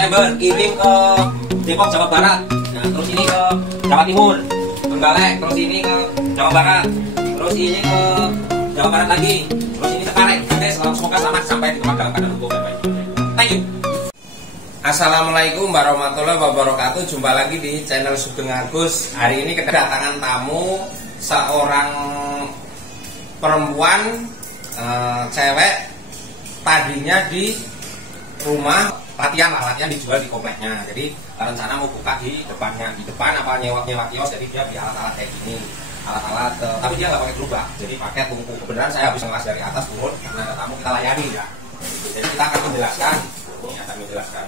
September kirim ke Depok Jawa Barat. Nah, terus ini ke Jawa Timur, Trenggalek, terus ini ke Jawa Barat, terus ini ke Jawa Barat lagi, terus ini Cengkareng. Oke, semoga selamat sampai di tempat dalam keadaan hukum dan baik. Thank you. Assalamualaikum warahmatullahi wabarakatuh. Jumpa lagi di channel Sugeng Agus. Hari ini kedatangan tamu seorang perempuan cewek, tadinya di rumah latihan dijual di kompleknya. Jadi rencana mau buka di depannya, di depan apa nyewa kios. Jadi dia beli alat-alat kayak gini, alat-alat, tapi dia nggak pakai gerobak, jadi pakai tungku. Kebenaran saya habis ngelas dari atas turun karena ada tamu, kita layani ya. Jadi kita akan menjelaskan. Ini akan menjelaskan.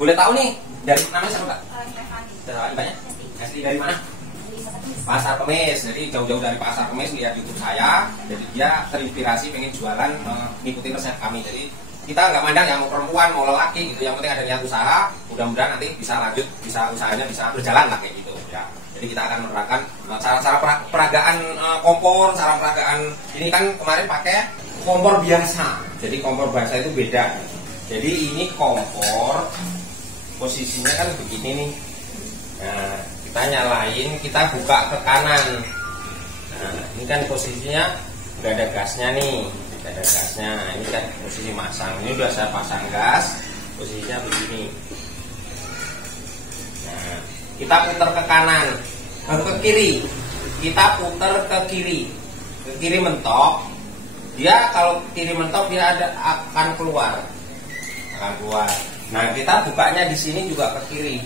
Boleh tahu nih dari namanya siapa Mbak? Ibunya? Asli dari mana? Pasar Kemis. Jadi jauh-jauh dari Pasar Kemis lihat YouTube saya. Jadi dia terinspirasi pengen jualan, ngikutin resep kami. Jadi kita nggak mandang yang mau perempuan mau lelaki gitu. Yang penting ada niat usaha. Mudah-mudahan nanti bisa lanjut, bisa usahanya bisa berjalan lah kayak gitu ya. Jadi kita akan menerapkan cara-cara peragaan kompor, cara peragaan ini kan kemarin pakai kompor biasa. Jadi kompor biasa itu beda. Jadi ini kompor posisinya kan begini nih. Nah, kita nyalain, kita buka ke kanan. Nah, ini kan posisinya udah ada gasnya nih, udah ada gasnya. Ini kan posisi masang. Ini udah saya pasang gas, posisinya begini. Nah, kita putar ke kanan, ke kiri. Kita putar ke kiri mentok. Dia kalau kiri mentok dia akan keluar. Nah, kita bukanya di sini juga ke kiri.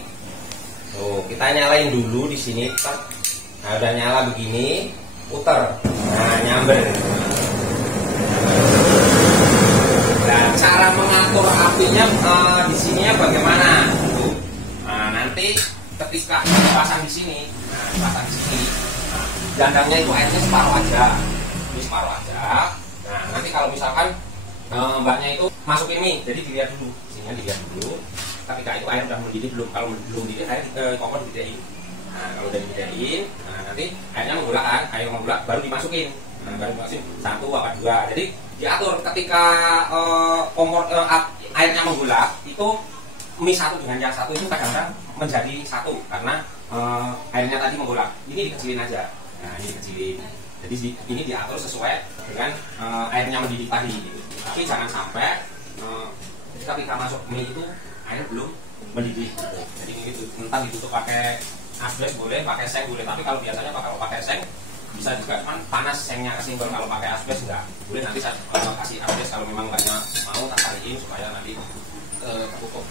Tuh, kita nyalain dulu di sini. Nah, udah nyala begini, puter. Nah, nyamber. Nah, cara mengatur apinya di sininya bagaimana? Nah, nanti ketika dipasang di sini, dipasang di sini. Nah, dandangnya itu airnya separuh aja. Ini separuh aja. Nah, nanti kalau misalkan mbaknya itu masuk ini, jadi dilihat dulu, sini dilihat dulu. Ketika itu air udah mendidih belum? Kalau belum mendidih, air kompor digedein. Nah, kalau udah digedein, nah nanti airnya menggulak kan, air menggulak baru dimasukin. Nah, baru dimasukin 1 apa 2. Jadi diatur ketika kompor airnya menggulak itu mie satu dengan yang satu itu kadang-kadang menjadi satu karena airnya tadi menggulak. Ini dikecilin aja. Nah, ini dikecilin. Jadi ini diatur sesuai dengan airnya mendidih tadi gitu. Tapi jangan sampai ketika masuk mie itu air belum mendidih gitu. Jadi ini entah ditutup pakai asbes boleh, pakai seng boleh. Tapi kalau biasanya kalau pakai seng bisa juga kan panas sengnya kesimbol. Kalau pakai asbes enggak boleh. Nanti saya kasih asbes kalau memang mbaknya mau tak tariin supaya nanti tertutup.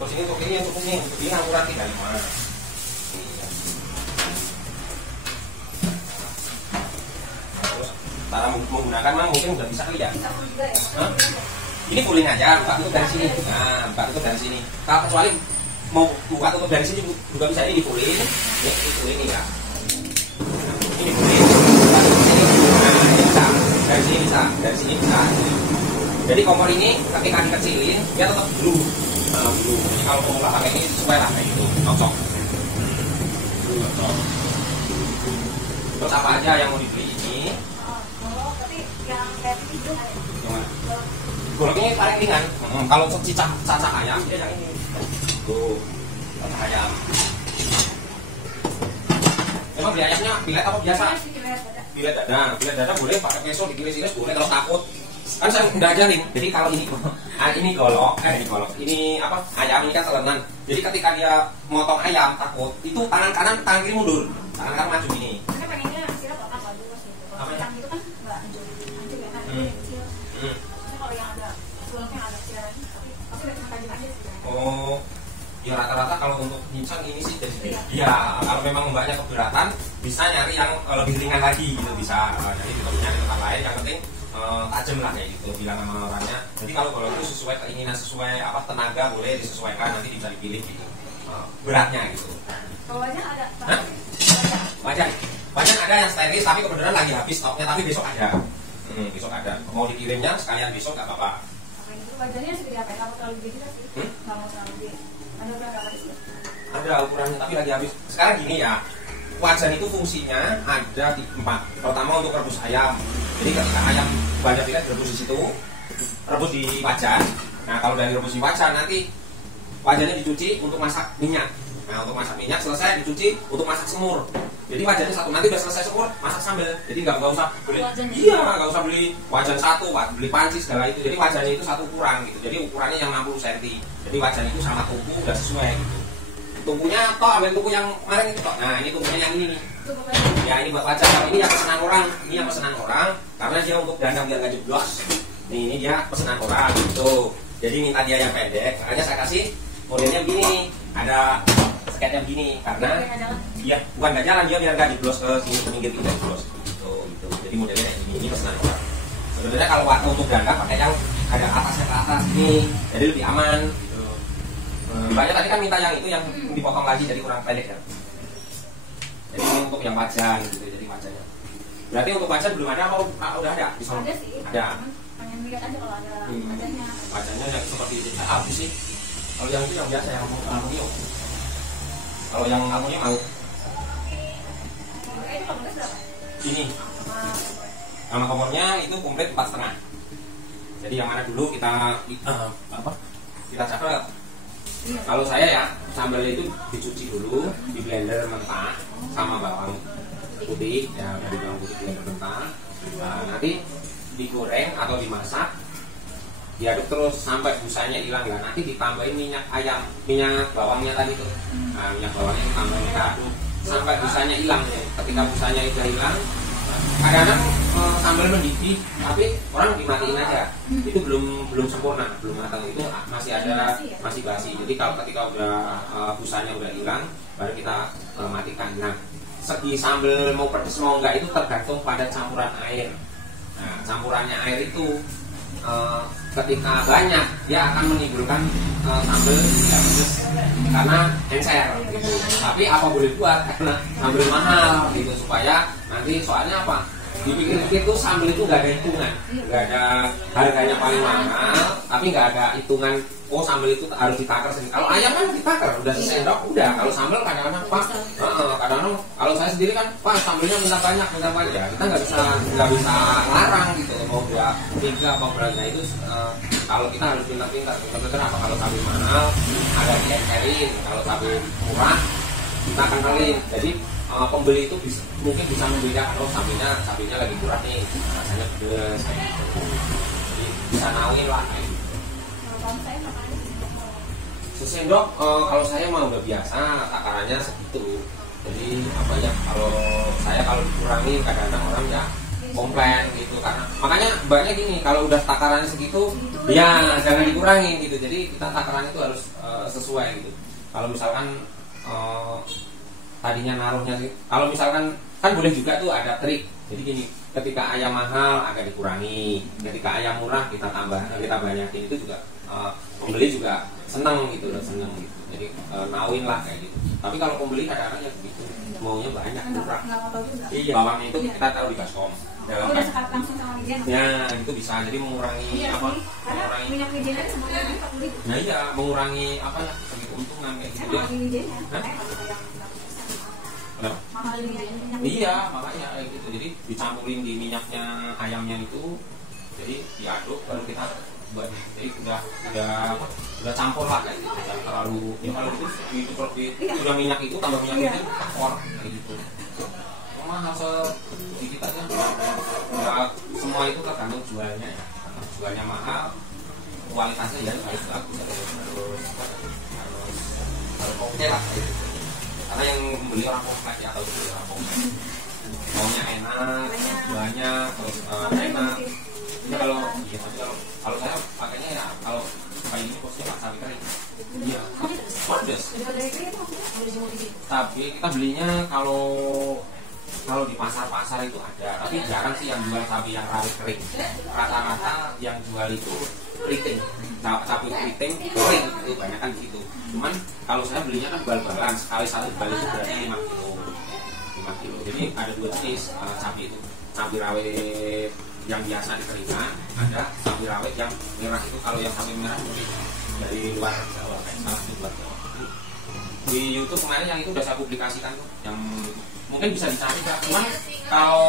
Terus ini untuk ini akurat 35. Cara menggunakan mah mungkin udah bisa kali ya. Ini fullin aja, buka tutup dari sini. Nah, buka tutup dari sini. Kalau kecuali mau buka tutup dari sini juga bisa. Ini di fullin, ya ini fullin ya. Ini fullin. Buka tutup sini. Nah, ini bisa. Dari sini bisa, dari sini bisa. Jadi kompor ini ketika dikecilin dia tetap blue. Nah, blue. Jadi kalau kamu nggak pakai ini sesuai lah kayak itu, cocok. Cocok. Terus apa aja yang mau dibeli ini? Goloknya paling ringan. Kalau cacah ayam dia yang ini. Tuh, cacah ayam. Emang beli ayamnya bilet apa biasa? Bilet dada. Bilet dada boleh pakai peso dikiris-iris boleh kalau takut. Kan saya udah ajarin. Jadi kalau ini golok, ini apa? Ayam ini kan telenan. Jadi ketika dia motong ayam takut, itu tangan kanan, tangan kiri mundur. Tangan kanan maju ini. Oh, ya rata-rata kalau untuk insang ini sih jadi ya kalau memang mbaknya keberatan bisa nyari yang lebih ringan lagi gitu bisa. Jadi kita nyari tempat lain yang penting tajam lah kayak gitu bilang sama orangnya. Jadi kalau itu sesuai keinginan, sesuai apa tenaga boleh disesuaikan, nanti bisa dipilih gitu beratnya gitu. Bawahnya ada. Hah? Banyak ada yang steril tapi kebetulan lagi habis stoknya, tapi besok ada. Besok ada. Mau dikirimnya sekalian besok nggak apa-apa. Wajannya segede apa? Kalau terlalu gede kita sih. Nggak mau terlalu gede. Ada berapa di sini? Ada ukurannya tapi lagi habis. Sekarang gini ya. Wajan itu fungsinya ada di 4. Pertama untuk rebus ayam. Jadi ketika ayam banyak direbus di situ, rebus di wajan. Nah kalau dari rebus di wajan nanti wajannya dicuci untuk masak minyak. Nah untuk masak minyak selesai dicuci untuk masak semur. Jadi wajannya satu, nanti udah selesai semur masak sambal. Jadi nggak usah beli, iya nggak usah beli wajan satu, beli panci segala itu. Jadi wajannya itu satu ukuran gitu. Jadi ukurannya yang 60 cm. Jadi wajan itu sama tungku udah sesuai gitu. Tungkunya toh ambil tungku yang kemarin itu toh. Nah ini tungkunya yang ini nih. Ya ini buat wajan. Kalau ini yang pesanan orang, ini yang pesanan orang karena dia untuk dandang biar nggak jeblos. Nih ini dia pesanan orang gitu. Jadi minta dia yang pendek. Makanya saya kasih modelnya begini. Ada sketnya begini karena dia bukan nggak jalan, dia biar nggak jeblos ke sini ke pinggir tidak jeblos gitu. Jadi modelnya kayak gini, ini pesanan orang. Sebenarnya kalau waktu untuk dandang pakai yang ada atasnya ke atas ini, jadi lebih aman. Gitu. Banyak tadi kan minta yang itu yang dipotong lagi jadi kurang pendek ya. Jadi ini untuk yang wajan gitu, jadi wajannya. Berarti untuk wajan belum ada atau udah ada? Ada sih. Ada. Pengen lihat aja kalau ada wajannya. Wajannya yang seperti itu. Apa sih? Kalau yang itu yang biasa yang aluminium. Kalau yang aluminium mau? Itu kompleks berapa? Ini. Nama kompornya itu komplit 4,5. Jadi yang mana dulu kita kita catat. Kalau saya ya sambalnya itu dicuci dulu, di blender mentah sama bawang putih ya, dari bawang putih blender mentah. Nah, nanti digoreng atau dimasak, diaduk terus sampai busanya hilang ya. Nanti ditambahin minyak ayam, minyak bawangnya tadi tuh. Nah, minyak bawangnya ditambahin kita aduk sampai busanya hilang. Ketika busanya itu hilang, kadang-kadang sambal mendidih, tapi orang dimatiin aja. Itu belum sempurna, belum matang, itu masih ada, masih basi. Jadi kalau ketika udah busanya udah hilang, baru kita matikan. Nah, segi sambal mau pedes mau enggak itu tergantung pada campuran air. Nah, campurannya air itu ketika banyak dia akan menimbulkan sambal tidak pedes karena encer gitu. Tapi apa boleh buat karena sambal mahal gitu, supaya nanti soalnya apa, dipikir-pikir tuh sambal itu nggak ada hitungan, nggak ada harganya paling mahal tapi nggak ada hitungan. Oh sambal itu harus ditakar sendiri. Kalau ayam kan ditakar udah sesendok udah. Kalau sambal kadang-kadang pak, kadang-kadang kalau saya sendiri kan pak sambalnya minta banyak ya, kita nggak bisa larang gitu mau dia 3 mau berapa itu. Kalau kita harus pintar-pintar apa kalau cabai mahal ada diencerin, kalau cabai murah kita kenalin. Jadi pembeli itu mungkin bisa membedakan, oh cabainya lagi murah nih, rasanya pedes, jadi bisa nawin lah. Sesendok kalau saya mah udah biasa takarannya segitu. Jadi apa ya, kalau dikurangi kadang-kadang orang ya komplain gitu, karena makanya banyak gini, kalau udah takarannya segitu ya jangan dikurangin gitu. Jadi kita takaran itu harus sesuai gitu. Kalau misalkan tadinya naruhnya sih, kalau misalkan kan boleh juga tuh ada trik. Jadi gini, ketika ayam mahal agak dikurangi, ketika ayam murah kita banyakin, itu juga pembeli juga seneng gitu loh, seneng gitu. Jadi nawin lah kayak gitu. Tapi kalau pembeli kadang-kadang ya begitu, maunya banyak murah. Iya, bawangnya itu kita taruh di baskom. Udah sekat langsung sama wijen. Ya, itu bisa. Jadi mengurangi apa? Karena minyak wijen aja semuanya 40.000. Nah iya, mengurangi apa ya? Keuntungan kayak gitu ya. Iya, makanya kayak gitu. Jadi dicampurin di minyaknya ayamnya itu, jadi diaduk baru kita buat. Jadi udah campur lah kayak gitu. Udah terlalu ya kalau itu udah minyak itu tambah minyak itu kotor kayak gitu. Mahal sedikit aja. Ya, semua itu tergantung jualnya ya. Karena jualnya mahal, kualitasnya ya harus bagus, harus oke lah kayak gitu. Karena yang membeli orang kompleks ya, atau beli orang kompleks maunya enak, banyak, terus enak. Ya kalau saya pakainya ya kalau kayak ini posnya pak sapi kering. Iya, pedes. Tapi kita belinya kalau di pasar-pasar itu ada, tapi jarang sih yang jual cabai yang rawit kering. Rata-rata yang jual itu keriting, cabai keriting kering itu banyak kan di situ. Cuman kalau saya belinya kan bal-balan, sekali satu bal itu berarti 5 kilo. Jadi ada 2 jenis cabai itu, cabai rawit yang biasa dikeringkan, ada cabai rawit yang merah itu. Kalau yang cabai merah mungkin dari luar Jawa, kayak salah di luar Jawa. Di YouTube kemarin yang itu udah saya publikasikan tuh, yang mungkin bisa dicari kan. Cuman kalau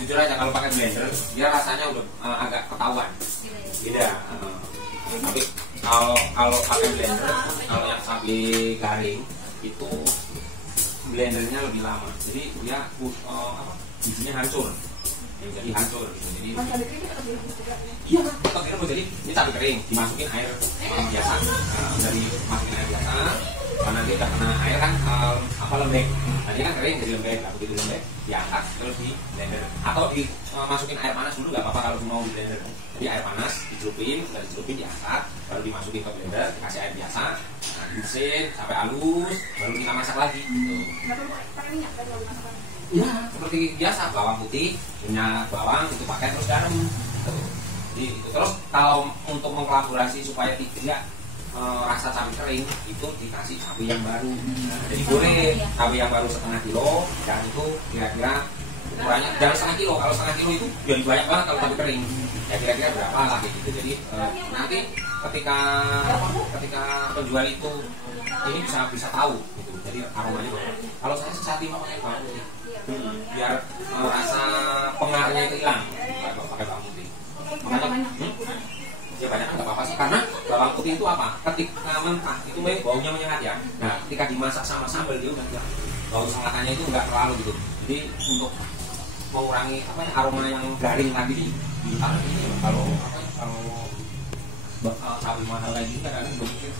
jujur aja kalau pakai blender dia rasanya udah agak ketahuan beda. Tapi kalau pakai blender, kalau yang cabai garing itu blendernya lebih lama, jadi dia bijinya hancur, jadi hancur gitu. Jadi iya, tetap direbus. Jadi ini cabai kering dimasukin air biasa, dari masukin air biasa, karena dia udah kena air kan lembek. Nanti kan kering jadi lembek, nah begitu lembek diangkat terus di blender atau dimasukin air panas dulu, nggak apa-apa kalau mau di blender. Jadi air panas dicelupin, udah dicelupin diangkat, baru dimasukin ke blender, dikasih air biasa, nah dimesin sampai halus, baru kita masak lagi. Gitu. Ya, seperti biasa, bawang putih, minyak bawang itu pakai, terus garam. Jadi terus kalau untuk mengkolaborasi supaya tidak rasa cabai kering itu dikasih cabai yang baru. Nah, jadi boleh cabai yang baru setengah kilo, dan itu kira-kira ukurannya jangan setengah kilo. Kalau setengah kilo itu jadi banyak banget kalau cabai kering. Ya kira-kira berapa lah gitu. Jadi nanti ketika penjual itu ini bisa tahu gitu. Jadi aromanya kalau saya sesati mau pakai bawang putih. Biar rasa pengaruhnya itu hilang kalau pakai bawang putih. Makanya ya banyak kan nggak apa-apa sih, karena bawang putih itu apa? Ketika mentah itu baunya menyengat ya. Nah, ketika dimasak sama sambal dia udah bau sengatannya itu nggak terlalu gitu. Jadi untuk mengurangi aroma yang garing tadi di kalau cabai mahal lagi kadang-kadang berpikir.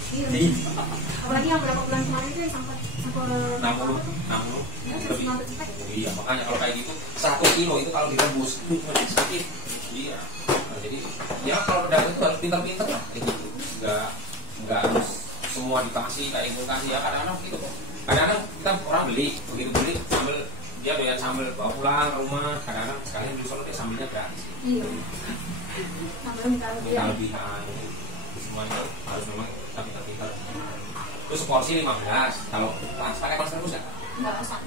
Apalagi yang berapa bulan kemarin itu sampai 60 lebih. Iya, makanya kalau kayak gitu 1 kilo itu kalau direbus itu cuma sedikit. Iya. Nah, jadi ya kalau udah itu harus pintar-pintar lah kayak gitu. Enggak harus semua dikasih kayak kasih ya, kadang-kadang gitu. Kadang-kadang kita orang beli, begitu beli sambal dia doyan sambal bawa pulang ke rumah, kadang-kadang sekalian beli solo dia sambalnya gratis. Iya. Minta lebih semuanya harus memang pintar-pintar. Terus seporsi 15. Kalau pakai panas rebus nggak? Nggak usah.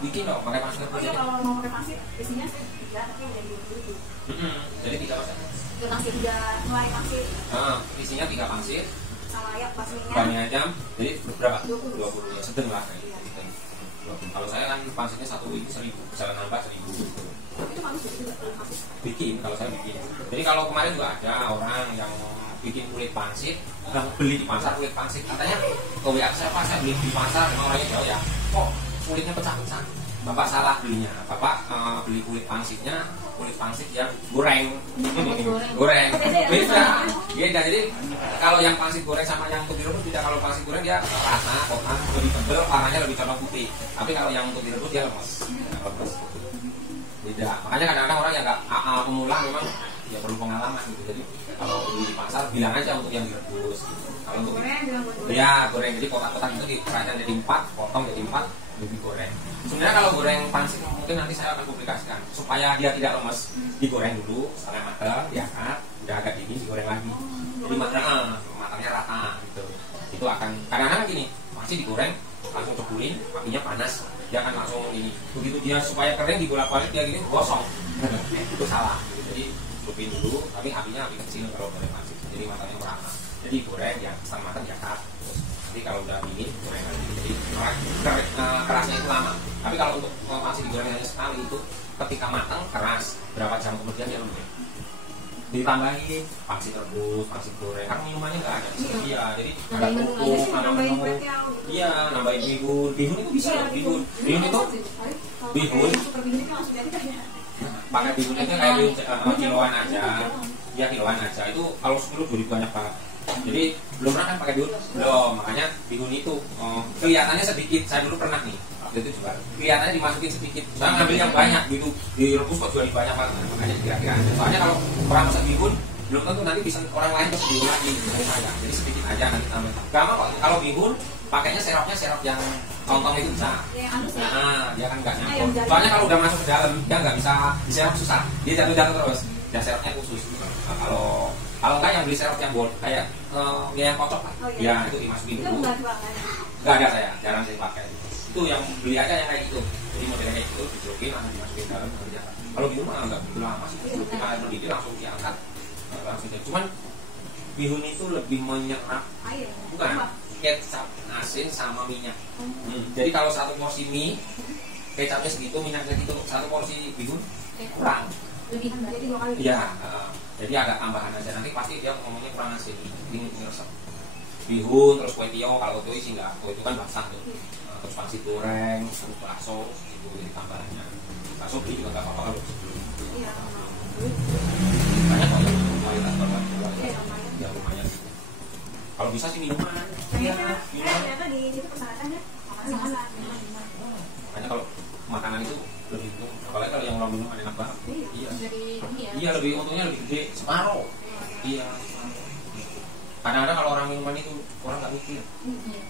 Bikin dong pakai panas rebus. Iya, kalau mau pakai pasir isinya 3 tapi udah dulu. Jadi 3 pasir. Udah pasir, udah mulai pasir. Isinya 3 pasir. Sama ya pasirnya. Banyak jam. Jadi berapa? 20 ya, sedang lah kayak gitu. Kalau saya kan pasirnya 1 itu 1000, bisa nambah 1000 gitu. Itu bagus juga pasir. Bikin, kalau saya bikin. Jadi kalau kemarin juga ada orang yang bikin kulit pangsit, beli di pasar kulit pangsit, katanya ke WA saya, Pak, saya beli di pasar, memang orangnya jauh ya, kok kulitnya pecah-pecah. Bapak salah belinya, Bapak beli kulit pangsitnya, kulit pangsit yang goreng. Goreng beda. Jadi kalau yang pangsit goreng sama yang untuk direbus beda. Kalau pangsit goreng dia rasa potan lebih tebal, warnanya lebih condong putih. Tapi kalau yang untuk direbus dia lemes. Beda. Makanya kadang-kadang orang yang nggak pemula memang ya perlu pengalaman gitu. Jadi kalau di pasar bilang aja untuk yang direbus gitu. Kalau untuk ya goreng, jadi kotak-kotak itu dikerahkan jadi 4, potong jadi 4, lebih goreng. Sebenarnya kalau goreng pangsit mungkin nanti saya akan publikasikan supaya dia tidak lemes, digoreng dulu sampai matang, diangkat, udah agak dingin digoreng lagi. Jadi matangnya rata gitu. Itu akan kadang-kadang gini, masih digoreng langsung cebulin, apinya panas, dia akan langsung ini. Begitu dia supaya kering dibolak-balik dia gini gosong. Itu salah. Jadi celupin dulu, tapi apinya api kecil kalau goreng pangsit. Jadi matangnya merata. Jadi goreng ya setengah matang diangkat. Nanti kalau udah dingin goreng lagi. Jadi kerasnya itu lama. Tapi kalau untuk masih digoreng hanya sekali itu ketika matang keras, berapa jam kemudian dia lembek. Ditambahin pangsit rebus, pangsit goreng. Kan minumannya nggak ada. Iya, jadi ada kerupuk, nambahin iya, nambahin bihun. Bihun itu bisa loh, bihun. Bihun itu bihun. Pakai bihunnya itu kayak bihun kiloan aja. Ya kiloan aja. Itu kalau 10 jadi banyak banget. Jadi belum pernah kan pakai bihun? Belum, makanya bihun itu kelihatannya sedikit. Saya dulu pernah nih, waktu itu juga kelihatannya dimasukin sedikit. Saya ngambil yang banyak gitu, direbus kok jadi banyak banget. Makanya kira-kira. Soalnya kalau orang masak bihun belum tentu nanti bisa orang lain terus bihun lagi dari saya. Jadi sedikit aja nanti tambah. Gampang kok. Kalau bihun pakainya serap yang tong-tong itu bisa. Nah, dia kan nggak nyampur. Soalnya kalau udah masuk ke dalam dia nggak bisa diserap, susah. Dia jatuh-jatuh terus. Dan serapnya khusus. Nah, kalau enggak yang beli serap yang bol kayak yang kocok lah, ya itu dimasukin dulu. Enggak ada, saya jarang saya pakai. Itu yang beli aja yang kayak gitu. Jadi modelnya kayak gitu, dicelupin langsung dimasukin dalam kerja. Kalau bihun mah enggak begitu lama sih. Celupin air mendidih langsung diangkat, langsung. Cuman bihun itu lebih menyerap, bukan kecap, asin sama minyak. Jadi kalau 1 porsi mie kecapnya segitu, minyaknya segitu, 1 porsi bihun kurang. Lebih jadi 2 kali. Iya. Jadi agak tambahan aja, nanti pasti dia ngomongnya kurang asin, ini ngeresep. Bihun, terus kue tio, kalau kue sih enggak, kue itu kan basah tuh. Terus pangsit goreng, terus bakso, itu jadi tambahannya. Bakso beli juga nggak apa-apa kalau Iya. banyak kok ya, kualitas ya lumayan. Kalau bisa sih minuman. Ternyata di situ persyaratan ya, makanan. Makanya kalau makanan itu lebih untung, apalagi kalau yang orang minuman enak banget. Iya. Iya, lebih untungnya lebih gede, separuh. Iya. Kadang-kadang kalau orang minuman itu orang nggak mikir,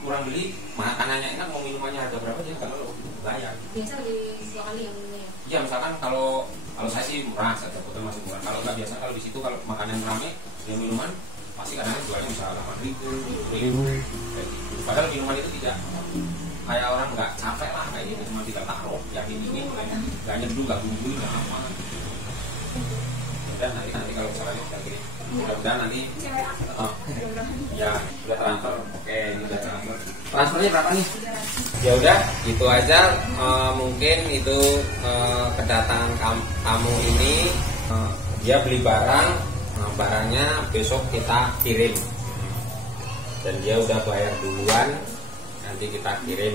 kurang beli makanannya enak, mau minumannya harga berapa dia nggak lo bayar. Biasa lebih 2 kali yang minumnya ya. Iya, misalkan kalau saya sih murah, saya betul masih murah. Kalau nggak biasa, kalau di situ kalau makanan rame, dia minuman pasti kadang-kadang jualnya bisa 8.000, 10.000. Padahal minuman itu tidak kayak orang nggak capek lah, kayak gitu cuma tidak taruh, yakin ini, nggak nyeduh, nggak bumbu, nggak apa. Dan nanti kalau misalnya kita kirim, mudah-mudahan nanti ya udah transfer. Oke, ini udah transfer. Transfernya berapa nih? Ya udah, itu aja. Mungkin itu kedatangan kamu ini, dia beli barang, barangnya besok kita kirim, dan dia udah bayar duluan, nanti kita kirim.